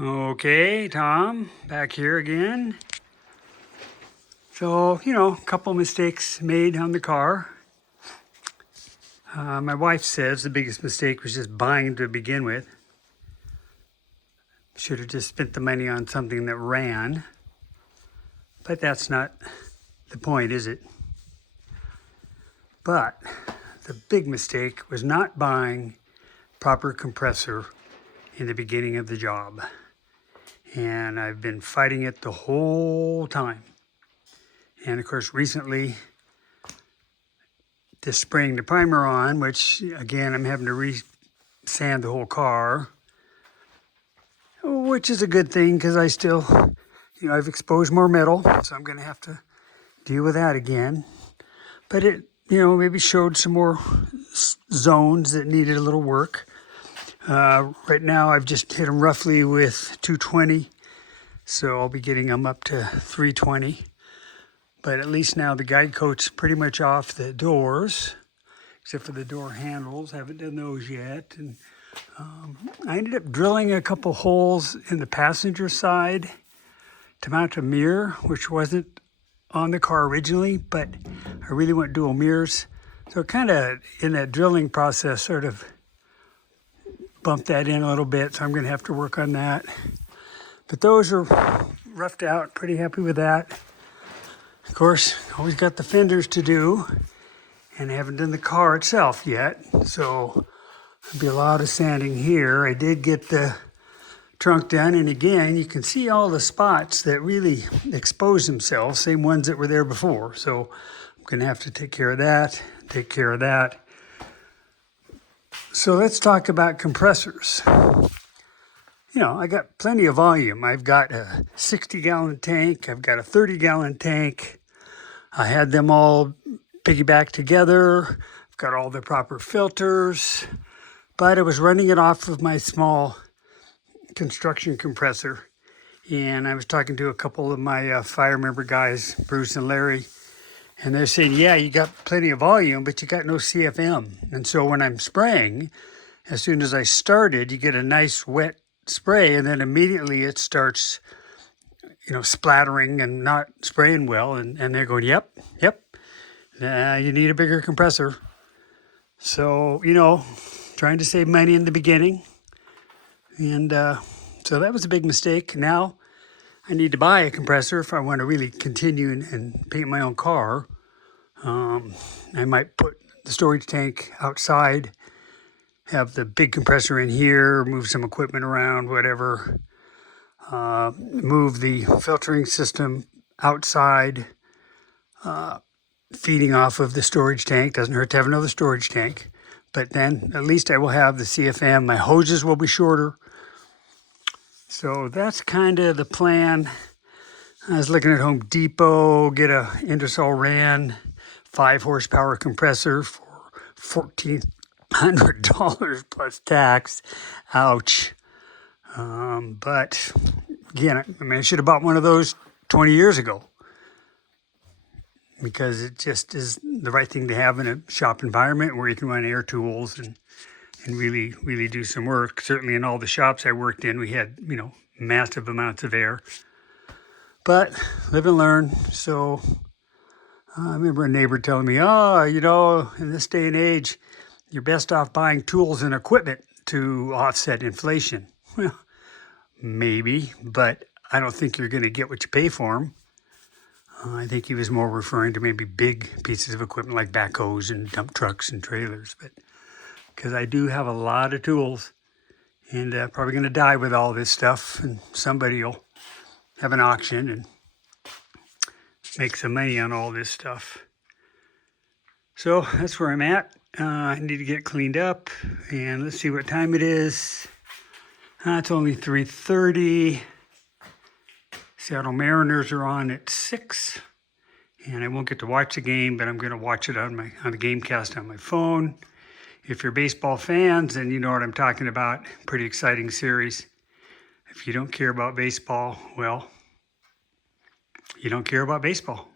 Okay, Tom, back here again. So, a couple mistakes made on the car. My wife says the biggest mistake was just buying to begin with. Should have just spent the money on something that ran. But that's not the point, is it? But the big mistake was not buying proper compressor in the beginning of the job. And I've been fighting it the whole time. And of course, recently, just spraying the primer on, which again, I'm having to re-sand the whole car, which is a good thing because I still, I've exposed more metal, so I'm going to have to deal with that again. But it, maybe showed some more zones that needed a little work. Right now, I've just hit them roughly with 220, so I'll be getting them up to 320. But at least now the guide coat's pretty much off the doors, except for the door handles. Haven't done those yet. And I ended up drilling a couple holes in the passenger side to mount a mirror, which wasn't on the car originally, but I really want dual mirrors. So kind of in that drilling process, sort of bumped that in a little bit. So I'm going to have to work on that. But those are roughed out. Pretty happy with that. Of course, always got the fenders to do, and I haven't done the car itself yet, so there'll be a lot of sanding here. I did get the trunk done, and again, you can see all the spots that really expose themselves, same ones that were there before. So I'm going to have to take care of that, So let's talk about compressors. I got plenty of volume. I've got a 60-gallon tank. I've got a 30-gallon tank. I had them all piggybacked together. I've got all the proper filters. But I was running it off of my small construction compressor. And I was talking to a couple of my fire member guys, Bruce and Larry. And they're saying, yeah, you got plenty of volume, but you got no CFM. And so when I'm spraying, as soon as I started, you get a nice wet spray, and then immediately it starts, splattering and not spraying well. And they're going, yep, you need a bigger compressor. So, trying to save money in the beginning. And so that was a big mistake. Now I need to buy a compressor if I want to really continue and paint my own car. I might put the storage tank outside, have the big compressor in here, move some equipment around, whatever. Move the filtering system outside, feeding off of the storage tank. Doesn't hurt to have another storage tank. But then at least I will have the CFM. My hoses will be shorter. So that's kind of the plan. I was looking at Home Depot, get a Ingersoll Rand 5 horsepower compressor for $1,400 plus tax. Ouch. But again, I should have bought one of those 20 years ago because it just is the right thing to have in a shop environment where you can run air tools and really, really do some work. Certainly in all the shops I worked in, we had, massive amounts of air. But live and learn. So I remember a neighbor telling me, in this day and age, you're best off buying tools and equipment to offset inflation. Well, maybe, but I don't think you're going to get what you pay for them. I think he was more referring to maybe big pieces of equipment like backhoes and dump trucks and trailers. But because I do have a lot of tools and probably going to die with all this stuff, and somebody will have an auction and make some money on all this stuff. So that's where I'm at. I need to get cleaned up, and let's see what time it is. It's only 3:30. Seattle Mariners are on at 6, and I won't get to watch the game, but I'm going to watch it on the Gamecast on my phone. If you're baseball fans, then you know what I'm talking about. Pretty exciting series. If you don't care about baseball, well, you don't care about baseball.